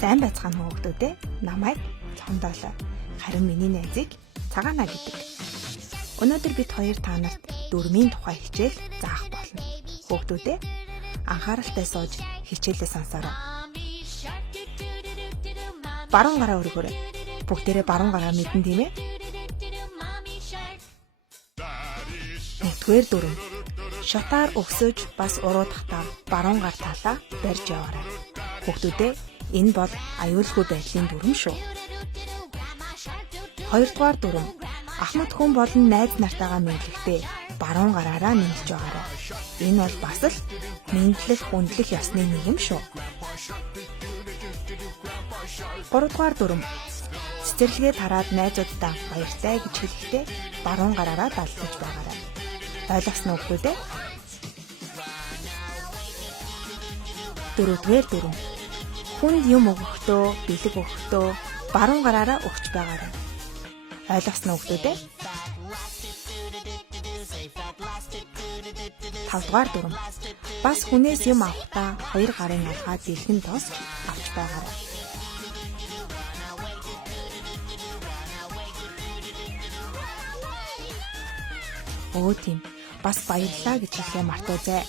Сайн байцгаана уу хүүхдүүдээ. Намайг Лондоолоо. Харин миний найзыг Цагаана гэдэг. Өнөөдөр бид хоёр та нарт дүрмийн тухай хичээл заах болно. Хүүхдүүдээ анхааралтай сууж хичээлээ сонсоорой. Баруун гараа өргөөрэй. Бүгдээрээ баруун гараа мэдэн тийм ээ? Нэгдүгээр дүрм. Шатаар өгсөж бас уруудахтаа баруун гар талаа барьж яваарай. Хүүхдүүдээ энэ бол аюулгүй байдлын дүрм шүү. Хоёрдугаар дүрм. Ахмад хүн болон найз нартайгаа мэдлэхдээ баруун гараараа мэдлж байгаарай. Энэ бол бас л мэдлэх, хүндлэх ёсны нэг юм шүү. Гуравдугаар дүрм. Цэцэрлэгээ тараад найзуудтай баяртай гэж хэлэхдээ баруун гараараа далдаж байгаарай. Ойлгосноо хүүхдүүдээ? Дөрөвдүгээр дүрм. Хүнд юм өгөхдөө, бэлэг өгөхдөө баруун гараараа өгч байгаарай. Ойлгосноо хүүхдүүдээ? Тавдугаар дүрм. Бас хүнээс юм авахдаа хоёр гарын алгаа дэлгэн тосч авч байгаарай. Өө тийм. Бас баярлалаа гэж хэлээ мартаозай.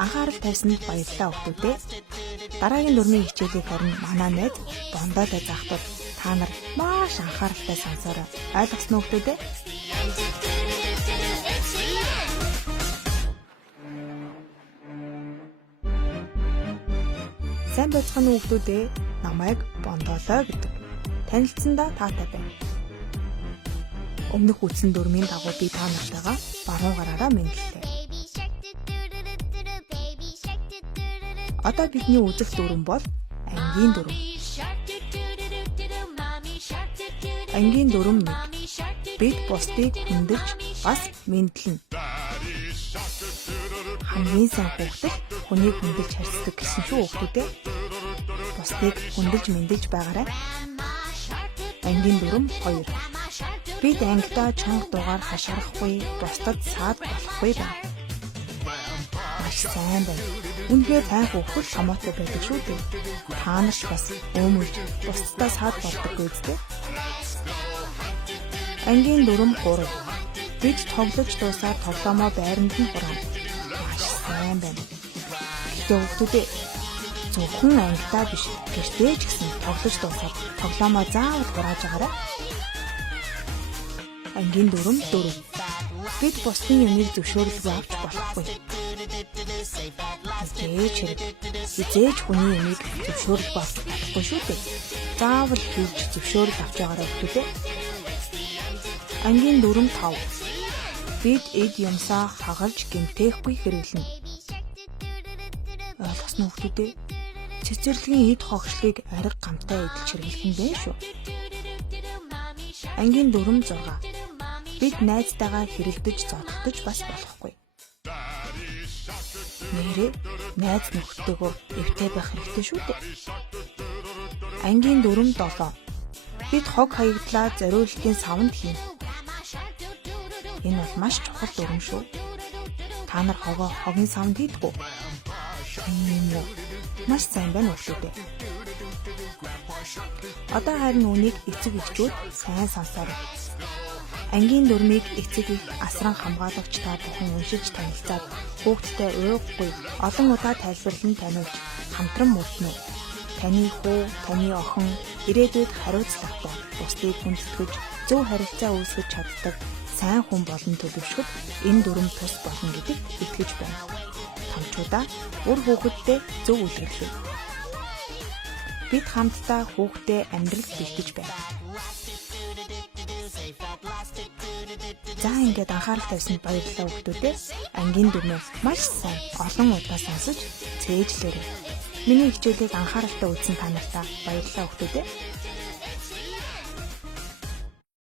Анхаарал тавьсанд баярлалаа хүүхдүүдээ. Дараагийн дүрмийн хичээлийг харин манай найз Бондоотой заахад та нар маш анхааралтай сонсоорой. Ойлгосноо хүүхдүүдээ? Сайн байцгаана уу хүүхдүүдээ. Намайг Бондоолоо гэдэг. Танилцсандаа таатай байна. Өмнөх үтсэн дүрмийн дагуу би та нартайгаа баруун гараараа мэдлэлээ. Одоо бидний үзэх дүрм бол ангийн дүрм. Ангийн дүрм 1. Бид бусдыг хүндэлж бас мэдлэнэ. Хамгийн сайн хүүхдэл хүнийг хүндэлж харьцдаг гэсэн шүү хүүхдүүдээ. Бусдыг хүндэлж мэдлэж байгаарай. Ангийн дүрм 2. Бид ангидаа чанга дугаар хашгирахгүй, бусдад саад болохгүй байна. Маш сайн байна. Үнэхээр сайн хүүхэд томоотой байдаг шүү дээ. Та нар ч бас өөмөлж бусдаа саад болдоггүй үстэй. Ангийн дүрм 3. Бид тоглож дуусаад тоглоомоо байранд нь хураана. Маш сайн байна. Гэхдээ хүүхдүүдээ зөвхөн ангидаа биш, гэртээ ч гэсэн тоглож дуусаад тоглоомоо заавал хурааж агаарай. Ангийн дүрм 4. Бид бусдын юмыг зөвшөөрөлгүй авч болохгүй. Хизээж хүний юмыг зөвшөөрөлгүй авч болохгүй шүү дээ. Заавал хийж зөвшөөрөл авч байгаарай хүүхдүүдээ. Ангийн дүрм 5. Бид эд юмсаа хагалж гэмтээхгүй хэрэглэнэ. Ойлгосноо хүүхдүүдээ? Цэцэрлэгийн эд хогшлыг ариг гамтай эдэлж хэрэглэх юм байна шүү. Ангийн дүрм 6. Бид найзтайгаа хэрэлдэж зодтолдож бас болохгүй. Нэрээ найз нөхдөдөө эвтэй байх хэрэгтэй шүү дээ. Ангийн дүрм 7. Бид хог хаягдлаа зориултын савнд хийн. Энэ бол маш чухал дүрм шүү. Та нар хогийн савнд хийдэг үү? Маш сайн байна уу? Одоо харин үнийг эцэг эхчүүд сайн сонсоорой. Ангийн дүрмийг эцэг их асран хамгаалагч та бүхэн уншиж танилцаад хүүхдтэй уйггүй олон удаа тайлбарлан таниулж хамтран мөрднө. Таны хүү, таны охин ирээдүйд хариуцлах бол бусдыг хүндэтгэж зөв харилцаа үүсгэж чаддаг сайн хүн болон төлөвшөхөд энэ дүрм тус болно гэдэгт итгэж байна. Томчуудаа үр хүүхэдтэй зөв үлгэрлэв. Бид хамтдаа хүүхдээ амьдрал бэлтэж байна. За ингээд анхаарал тавьсанд баярлалаа хүүхдүүдээ. Ангийн дүрмээ маш сайн олон удаа сонсож цээжлээрэй. Миний хичээлийг анхааралтай үзсэн та нартай баярлалаа хүүхдүүдээ.